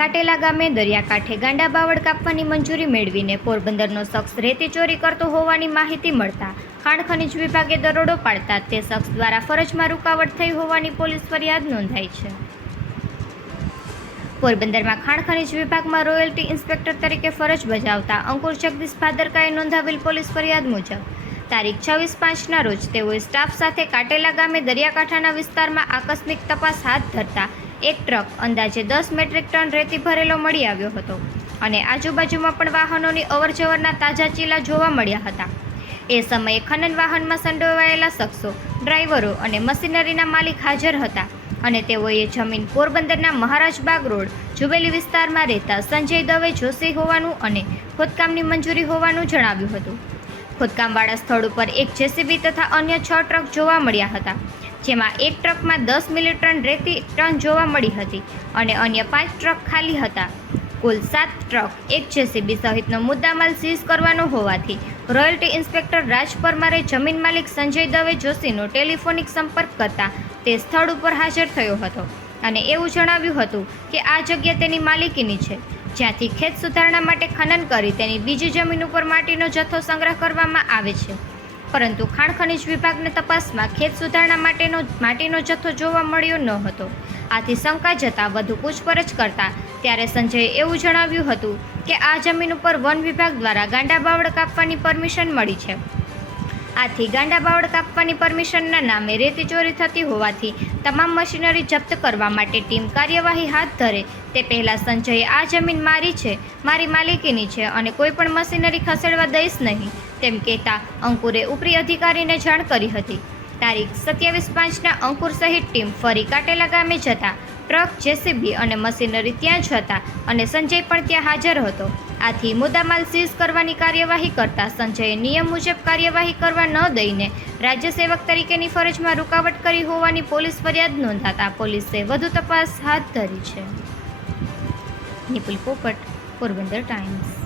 કાટેલા ગામે દરિયાકાંઠે ગાંડા બાવળ કાપવાની મંજૂરી મેળવીને પોરબંદરનો શખ્સ રેતી ચોરી કરતો હોવાની માહિતી મળતા ખાણ ખનિજ વિભાગે દરોડો પાડતા તે શખ્સ દ્વારા ફરજમાં રૂકાવટ થઈ હોવાની પોલીસ ફરિયાદ નોંધાઈ છે. પોરબંદરમાં ખાણ ખનિજ વિભાગમાં રોયલ્ટી ઇન્સ્પેક્ટર તરીકે ફરજ બજાવતા અંકુર જગદીશ ભાદરકાએ નોંધાવેલ પોલીસ ફરિયાદ મુજબ તારીખ છવ્વીસ પાંચના રોજ તેઓએ સ્ટાફ સાથે કાટેલા ગામે દરિયાકાંઠાના વિસ્તારમાં આકસ્મિક તપાસ હાથ ધરતા એક ટ્રક અંદાજે દસ મેટ્રિક ટન રેતી ભરેલો મળી આવ્યો હતો અને આજુબાજુમાં પણ વાહનોની અવરજવરના તાજા ચીલા જોવા મળ્યા હતા. એ સમયે ખનન વાહનમાં સંડોવાયેલા શખ્સો, ડ્રાઈવરો અને મશીનરીના માલિક હાજર હતા અને તેઓએ જમીન પોરબંદરના મહારાજબાગ રોડ, જુબેલી વિસ્તારમાં રહેતા સંજય દવે જોશી હોવાનું અને ખોદકામની મંજૂરી હોવાનું જણાવ્યું હતું. ખોદકામવાળા સ્થળ ઉપર એક જેસીબી તથા અન્ય છ ટ્રક જોવા મળ્યા હતા. જેમાં એક ટ્રકમાં દસ મિલી ટન રેતી ટન જોવા મળી હતી અને અન્ય પાંચ ટ્રક ખાલી હતા. કુલ સાત ટ્રક એક જેસીબી સહિતનો મુદ્દામાલ સીઝ કરવાનો હોવાથી રોયલ્ટી ઇન્સ્પેક્ટર રાજ પરમારે જમીન માલિક સંજય દવે જોશીનો ટેલિફોનિક સંપર્ક કરતા તે સ્થળ ઉપર હાજર થયો હતો અને એવું જણાવ્યું હતું કે આ જગ્યા તેની માલિકીની છે. જ્યાંથી ખેત સુધારણા માટે ખનન કરી તેની બીજી જમીન ઉપર માટીનો જથ્થો સંગ્રહ કરવામાં આવે છે. પરંતુ ખાણ ખનિજ વિભાગની તપાસમાં ખેત સુધારણા માટેનો માટીનો જથ્થો જોવા મળ્યો ન હતો. આથી શંકા જતાં વધુ પૂછપરછ કરતા ત્યારે સંજયે એવું જણાવ્યું હતું કે આ જમીન ઉપર વન વિભાગ દ્વારા ગાંડા બાવળ કાપવાની પરમિશન મળી છે. આથી ગાંડા બાવળ કાપવાની પરમિશનના નામે રેતી ચોરી થતી હોવાથી તમામ મશીનરી જપ્ત કરવા માટે ટીમ કાર્યવાહી હાથ ધરે. તે પહેલાં સંજયે આ જમીન મારી છે, મારી માલિકીની છે અને કોઈ પણ મશીનરી ખસેડવા દઈશ નહીં, તેમ કહેતા અંકુરે ઉપરી અધિકારીને જાણ કરી હતી. તારીખ સત્યાવીસ પાંચના અંકુર સહિત ટીમ ફરી કાટેલા ગામે જતા. ટ્રક, જેસીબી અને મશીનરી ત્યાં જ હતા અને સંજય પણ ત્યાં હાજર હતો. આથી મુદ્દામાલ સીઝ કરવાની કાર્યવાહી કરતા સંજયે નિયમ મુજબ કાર્યવાહી કરવા ન દઈને રાજ્ય સેવક તરીકેની ફરજમાં રૂકાવટ કરી હોવાની પોલીસ ફરિયાદ નોંધાતા પોલીસે વધુ તપાસ હાથ ધરી છે. નિપુલ પોપટ, પોરબંદર ટાઈમ્સ.